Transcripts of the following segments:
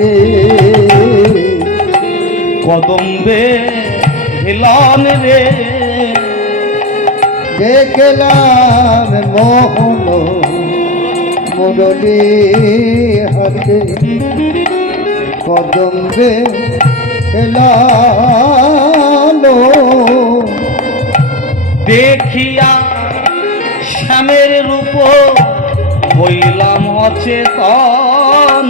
হাতে কদম্বে হিলন রে। দেখলাম মোহন মুরলি হাতে কদম্বে খেলালো দেখিয়া শ্যামের রূপ হইলাম অচেতন।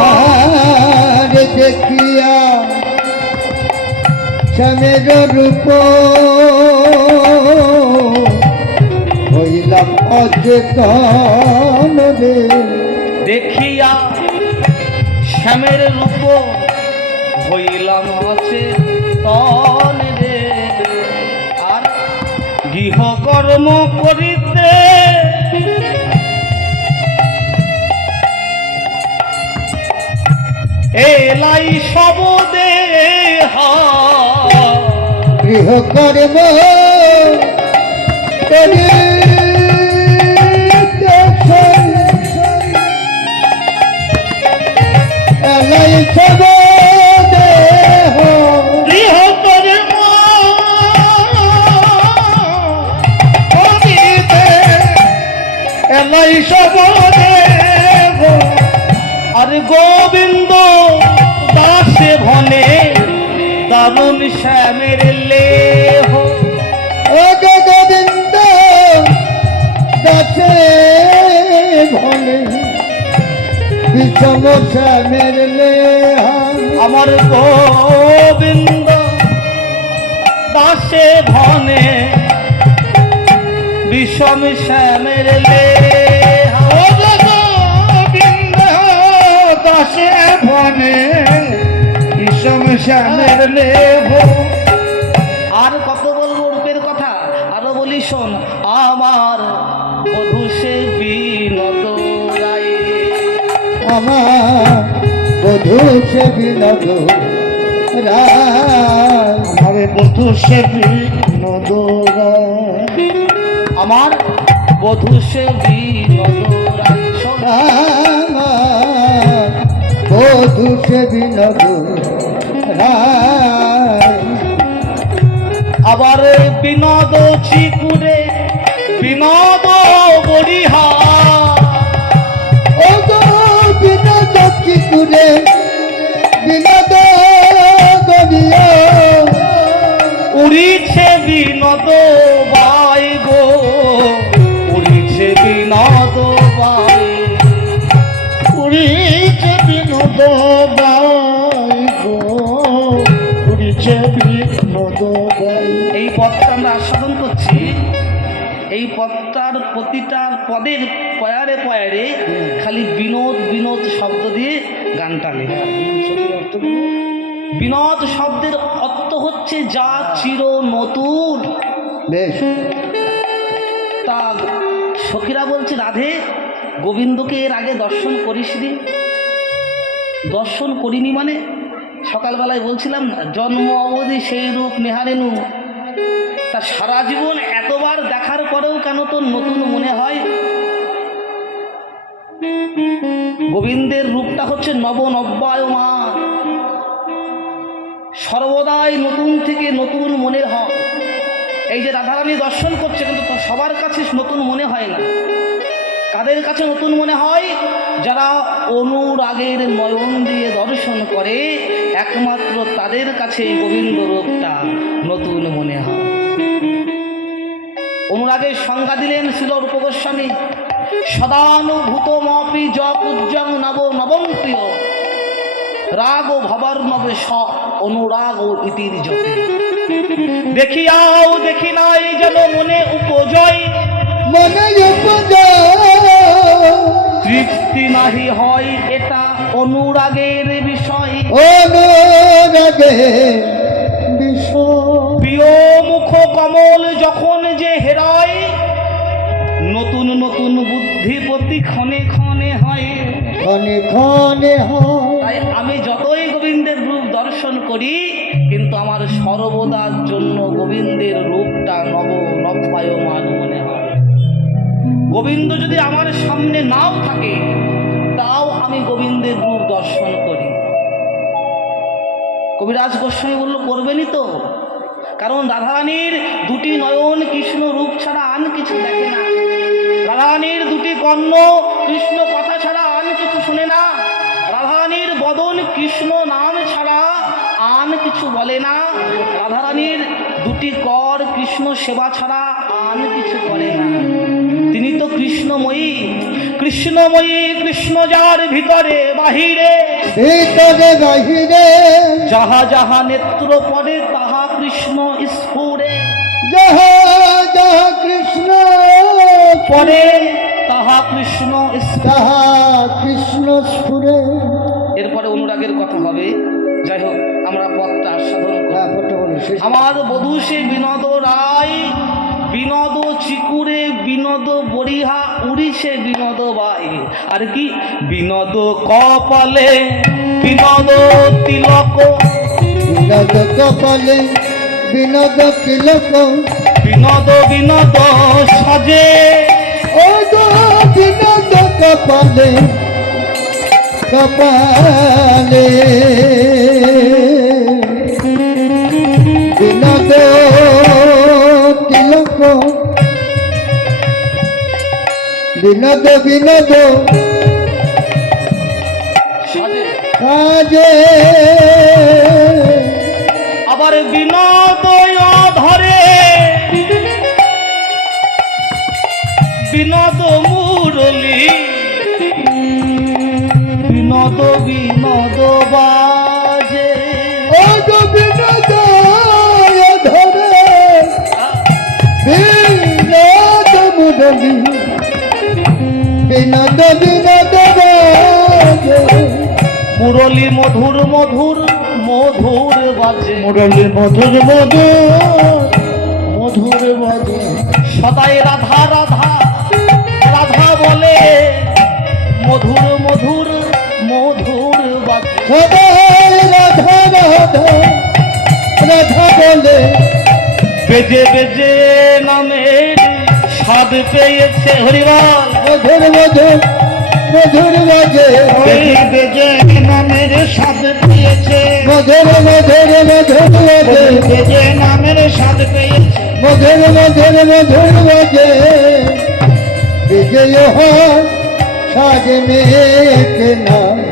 আর দেখিয়া স্বামীর রূপ হইলাম অচেতন দেখিয়া শ্যামের রূপ হইলাম অচেতন রে। আর গৃহকর্ম করিতে এলাই সব দেহা গৃহকর্ম করিতে এলাই সব গোবিন্দ দারুণ শ্যামের লেহ। ও গোবিন্দ দাসে ভনে বিষম শ্যামের লেহা। আমার গোবিন্দ দাসে ভনে বিষম শ্যামের লেহ। গোবিন্দ দাসে ভনে শ্যামের লেহ আর কত বলব রূপের কথা? আরও বলি শোন আমার বধূ সে বিনত আমার বধূ সে রায়। আমার বধূ সে গায়ে। আমার বধূ সে আমার বধূ সে আবার বিনোদ চিকুরে বিনোদ বরিহা পদের পয়ারে পয়ারে খালি বিনোদ বিনোদ শব্দ দিয়ে গানটা লেখা বিনোদ শব্দের অর্থ হচ্ছে যা চির নতুন। বেশ। তা সখীরা বলছে রাধে গোবিন্দকে এর আগে দর্শন করিসনি দর্শন করিনি মানে? সকালবেলায় বলছিলাম জন্ম অবধি সেই রূপ নেহারেনু তা সারা জীবন এতবার দেখার পরেও কেন তোর নতুন মনে হয়? গোবিন্দের রূপটা হচ্ছে নব নবনব্যায়মান। সর্বদাই নতুন থেকে নতুন মনে হয়। এই যে রাধারানী দর্শন করছে, কিন্তু সবার কাছে নতুন মনে হয় না। কাদের কাছে নতুন মনে হয়? যারা অনুরাগের নয়ন দিয়ে দর্শন করে, একমাত্র তাদের কাছে গোবিন্দ রূপটা নতুন মনে হয়। অনুরাগের সংজ্ঞা দিলেন শিলর উপগোস্বামী। সদানুভূত মপি জপ উজ্জং নব নবম প্রিয় রাগ ও ভবার নবে স অনুরাগ ও ইতির জতে দেখিয়াও দেখি নাই যেন মনে উপজয়। মনে তৃপ্তি নাহি হয় এটা অনুরাগের বিষয়। অনুরাগে বিষয়। প্রিয় মুখ কমল যখন যে হেরায় নতুন নতুন বুদ্ধি প্রতি ক্ষণে ক্ষণে হয়। ক্ষণে ক্ষণে হয়। আমি যতই গোবিন্দের রূপ দর্শন করি কিন্তু আমার সর্বদার জন্য গোবিন্দের রূপটা নব নবায়মান মনে হয়। গোবিন্দ যদি আমার সামনে নাও থাকে তাও আমি গোবিন্দের রূপ দর্শন করি। কবিরাজ গোস্বামী বলল করবেনই তো। কারণ রাধারানীর দুটি নয়ন কৃষ্ণ রূপ ছাড়া আন কিছু দেখে না। রাধারানীর দুটি কর্ণ কৃষ্ণ কথা ছাড়া আন কিছু শুনে না। রাধারানীর বদন কৃষ্ণ নাম ছাড়া আন কিছু বলে না। রাধারানীর দুটি কর কৃষ্ণ সেবা ছাড়া আন কিছু করে না। তিনি তো কৃষ্ণময়ী। কৃষ্ণময়ী কৃষ্ণ যার ভিতরে বাহিরে ভিতরে বাহিরে। যাহা যাহা নেত্র পড়ে তাহা কৃষ্ণ পড়ে তাহা কৃষ্ণ তাহা কৃষ্ণ স্ফুরে। এরপরে অনুরাগের কথা হবে। যাই হোক আমরা পথটা আস্বাদন হ্যাঁ। আমার বধূ সে বিনোদ রায় বিনোদ চিকুরে বিনোদ বরিহা উড়িছে বিনোদ বাই। আর কি? বিনোদ কপালে বিনোদ তিলক। বিনোদ কপালে বিনোদ তিলক। বিনোদ বিনোদ সাজে। বিনোদ কপালে কপালে। বিনোদ তিলক বিনোদ বিনোদ। সাজে। আবার বিনোদ বিনোদ বিনোদ বাজে ও গো বিনোদ ধরে বিনোদ মুরলি বিনোদ বিনোদ মুরলি মধুর মধুর মধুর বাজে। মুরলি মধুর মধুর মধুর বাজে। সদাই রাধা রাধা রাধা বলে মধুর মধুর মধুর বাজে সদাই রাধা রাধা রাধা বলে। বেজে বেজে নামের স্বাদ পেয়েছে হরিবার। মধুর মধুর মধুর বাজে। বেজে বেজে নামের স্বাদ পেয়েছে। মধুর মধুর মধুর বাজে। বেজে নামের স্বাদ পেয়েছে। মধুর মধুর মধুর বাজে। বিজয় হয় কে নাম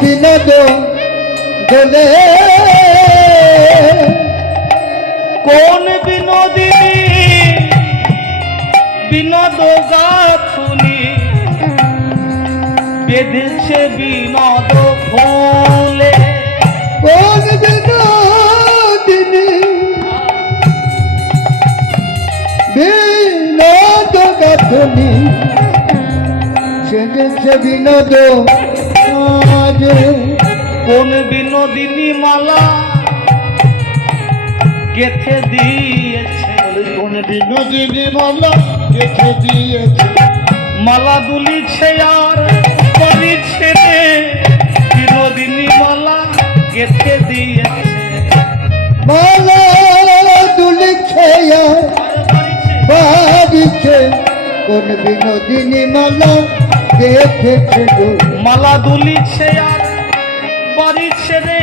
বিনোদ বিনোদ গলে। কোন বিনোদিনী বিনোদ গাথুনি? বেঁধেছে বিনোদ ফুলে। কোন বিনোদিনী বিনোদ গাথনি? সেজেছে বিনোদ আজ কোন বিনোদিনী মালা গেথে দিয়েছে? কোন বিনোদিনী মালা গেথে দিয়েছে? মালা দুলিছে আর পরিছে রে বিনোদিনী মালা গেথে দিয়েছে। মালা দুলিছে আর বাড়িছে কোন বিনোদিনী মালা মালা দুলিছে আর বাড়িছে রে।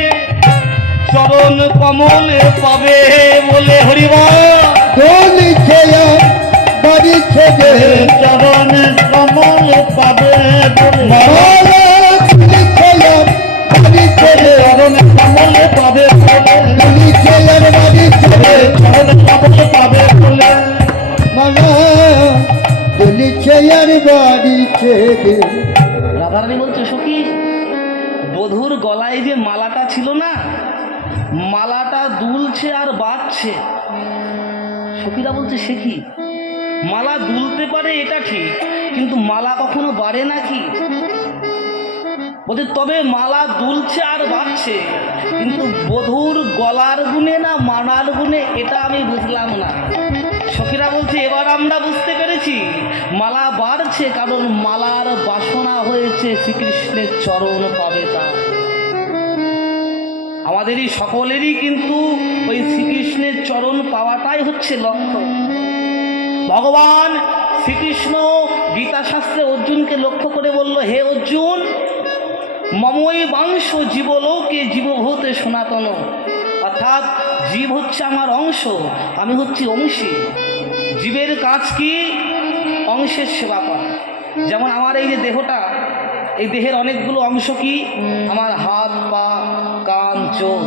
চরণ কমলে পাবে বলে হরিবা দোলিছে আর গে চরণ কমলে পাবে মালা দুলিছে আর বাড়িছে গে চরণ কমলে পাবে দুলিছে আর গে আর বাড়িছে গে রাধারানী বলছে, সখী, বধুর গলায় যে মালাটা ছিল না, মালাটা দুলছে আর বাজছে সখীরা বলছে, সে কি? মালা দুলতে পারে এটা ঠিক, কিন্তু মালা কখনো বাড়ে নাকি? বলছে, তবে মালা দুলছে আর বাড়ছে কিন্তু বধুর গলার গুণে না মানার গুণে এটা আমি বুঝলাম না। সখীরা বলছে, এবার আমরা বুঝতে পেরেছি, মালা বাড়ছে কারণ মালার বাসনা হয়েছে শ্রীকৃষ্ণের চরণ পাবে তা। আমাদেরই সকলেরই কিন্তু ওই শ্রীকৃষ্ণের চরণ পাওয়াটাই হচ্ছে লক্ষ্য। ভগবান শ্রীকৃষ্ণ গীতা শাস্ত্রে অর্জুনকে লক্ষ্য করে বলল, হে অর্জুন, মমই বাংশ জীবলোকে জীবভূতে সনাতন। অর্থাৎ জীব হচ্ছে আমার অংশ, আমি হচ্ছি অংশী। জীবের কাজ কি? অংশের সেবা করা। যেমন আমার এই যে দেহটা, এই দেহের অনেকগুলো অংশ কি? আমার হাত, পা, কান, চোখ।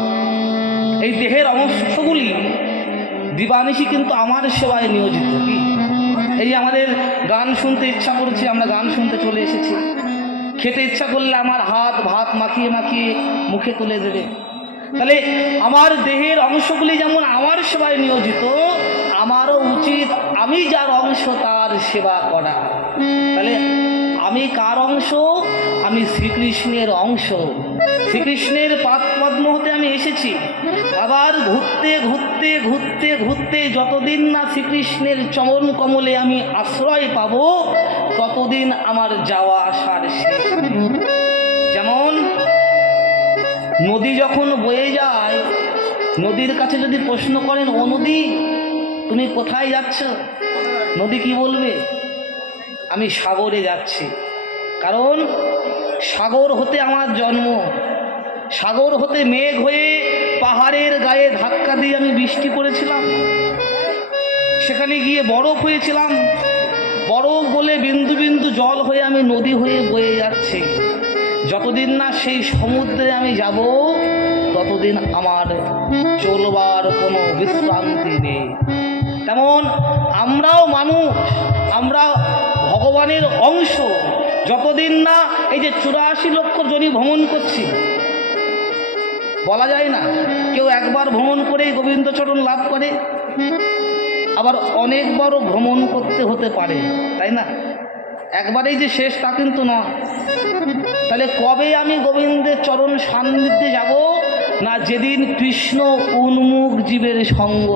এই দেহের অংশগুলি দিবানিশি কিন্তু আমার সেবায় নিয়োজিত কি? এই আমাদের গান শুনতে ইচ্ছা করছে, আমরা গান শুনতে চলে এসেছি। খেতে ইচ্ছা করলে আমার হাত ভাত মাখিয়ে মাখিয়ে মুখে তুলে দেবে। তাহলে আমার দেহের অংশগুলি যেমন আমার সেবায় নিয়োজিত, আমারও উচিত আমি যার অংশ তার সেবা করা। তাহলে আমি কার অংশ? আমি শ্রীকৃষ্ণের অংশ। শ্রীকৃষ্ণের পাদ পদ্ম হতে আমি এসেছি। আবার ঘুরতে ঘুরতে ঘুরতে ঘুরতে যতদিন না শ্রীকৃষ্ণের চমন কমলে আমি আশ্রয় পাব, ততদিন আমার যাওয়া আসার শেষ। নদী যখন বয়ে যায়, নদীর কাছে যদি প্রশ্ন করেন, ও নদী, তুমি কোথায় যাচ্ছ? নদী কি বলবে? আমি সাগরে যাচ্ছি। কারণ সাগর হতে আমার জন্ম। সাগর হতে মেঘ হয়ে পাহাড়ের গায়ে ধাক্কা দিয়ে আমি বৃষ্টি করেছিলাম সেখানে গিয়ে বরফ হয়েছিলাম। বরফ বলে বিন্দু বিন্দু জল হয়ে আমি নদী হয়ে বয়ে যাচ্ছি। যতদিন না সেই সমুদ্রে আমি যাব, ততদিন আমার চলবার কোনো বিশ্রান্তি নেই। তেমন আমরাও মানুষ, আমরা ভগবানের অংশ। যতদিন না এই যে চুরাশি লক্ষ জনই ভ্রমণ করছি, বলা যায় না, কেউ একবার ভ্রমণ করেই গোবিন্দচরণ লাভ করে, আবার অনেকবারও ভ্রমণ করতে হতে পারে, তাই না? একবারেই যে শেষ তা কিন্তু নয় তাহলে কবে আমি গোবিন্দের চরণ সান্নিধ্যে যাব, না যেদিন কৃষ্ণ উন্মুখ জীবের সঙ্গ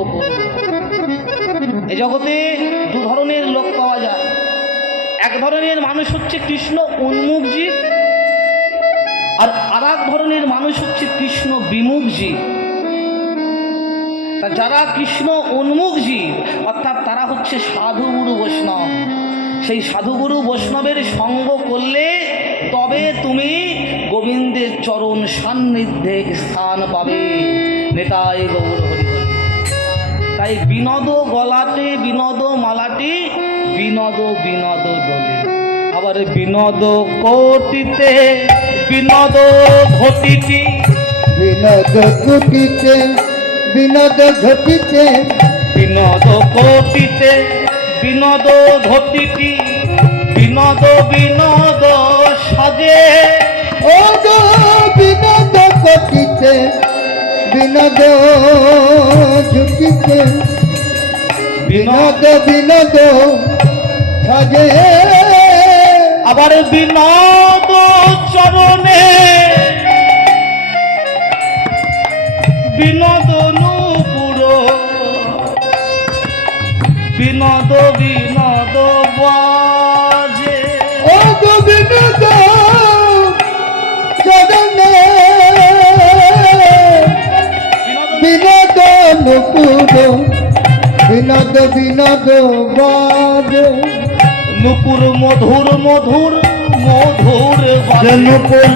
এ জগতে দু ধরনের লোক পাওয়া যায়। এক ধরনের মানুষ হচ্ছে কৃষ্ণ উন্মুখ জীব, আর আর এক ধরনের মানুষ হচ্ছে কৃষ্ণ বিমুখ জীব। তা যারা কৃষ্ণ উন্মুখ জীব, অর্থাৎ তারা হচ্ছে সাধু গুরু বৈষ্ণব। সেই সাধুগুরু বৈষ্ণবের সঙ্গ করলে তবে তুমি গোবিন্দের চরণ সান্নিধ্যে স্থান পাবে। নেতাই গৌর হরি। তাই বিনোদ গলাতে বিনোদ মালাটি বিনোদ বিনোদ দলে আবার বিনোদ কোটিতে বিনোদ ঘটিটি বিনোদ কুটিতে বিনোদ ঘটিতে। বিনোদ কোটিতে বিনোদ ঘটিটি বিনোদ বিনোদ সাজে। ও বিনোদ কটিতে বিনোদ বিনোদ বিনোদ বিনোদ সাজে। আবার বিনোদ চরণে বিনোদ বিনোদ বিনোদ বাজে। ও গো বিনোদ চরণে বিনোদ বিনোদ নুপুর বিনোদ বিনোদ বাজে। নূপুর মধুর মধুর মধুর বাজে। নুপুর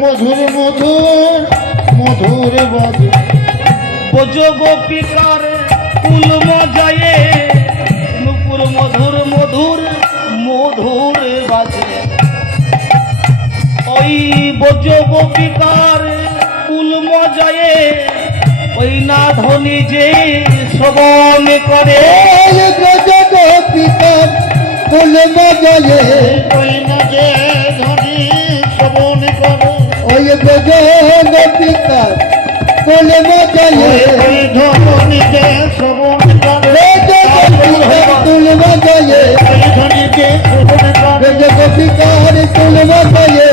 মধুর মধুর মধুর বাজে। বোজ গোপিকার কুল মজায়ে। মধুর মধুর মধুর বাজে। ওই বোজ গোপিকার কুল মজায়ে ওই না ধনী যে শ্রবণ করে। গোপিকার ফুল মজয়ে ওই না যে ধনী শ্রবণ করে। ওই ব্রজ গোপিকার ফুল মজয়ে। ওই ধনী যে করে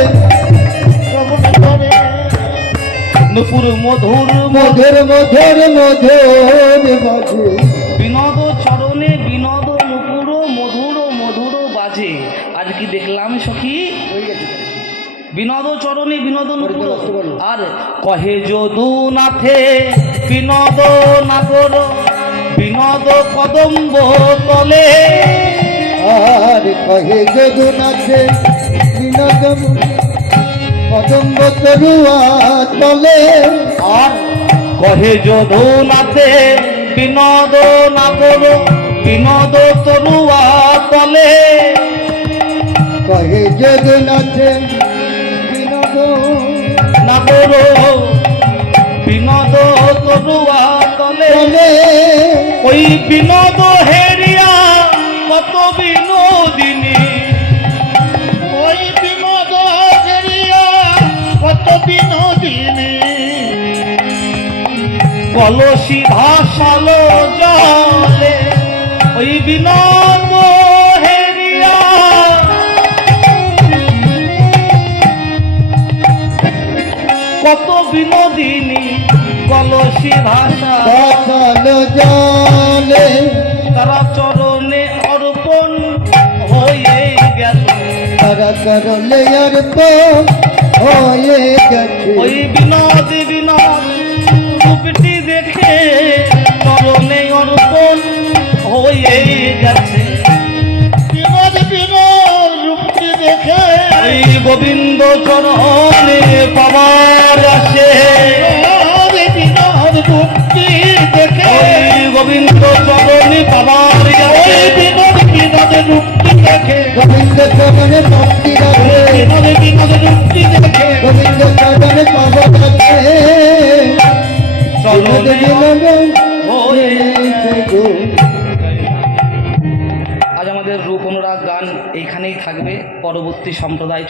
নুপুর মধুর মধুর মধুর মধুর বিনোদ চরণে বিনোদ নুপুর মধুর মধুর বাজে। আজ কি দেখলাম সখী? বিনোদ চরণে বিনোদ নুপুর। আর কহে যদু নাথে বিনোদ নাগর বিনোদ কদম্ব তলে। আর কহে যদুনাথে বিনোদম কদম্ব তরুয়া তলে। আর কহে যদু নাথে বিনোদ নাগর বিনোদ তরুয়া তলে। কহে যদুনাথে বিনোদ নাগর বিনোদ তরুয়া তলে। ওই বিনোদ হেরিয়া, কত বিনোদিনী। ওই বিনোদ হেরিয়া, কত বিনোদিনী। কলসি ভাসালো জলে, ওই বিনোদ হেরিয়া। কত বিনোদিনী। কলসি ভাষা জলে তারা চরণে অর্পণ হয়ে গেল। তারা আর তো হয়ে গেছে। ওই বিনোদ বিনোদ রূপটি দেখে চরণে অর্পণ হয়ে গেছে। বিনোদ বিনোদ রূপটি দেখে গোবিন্দ চরণে পাবার আসে চরণে পাবার ওই আসে বিনোদ বিনোদ রূপটি দেখে। গোবিন্দ চরণে ভক্তি রাখে বিনোদ বিনোদ রূপটি দেখে। গোবিন্দ চরণে পাব রাখে চরণে বিনোদ হয়েছে গো। আজ আমাদের রূপ অনুরাগ গান এইখানেই থাকবে। পরবর্তী সম্প্রদায়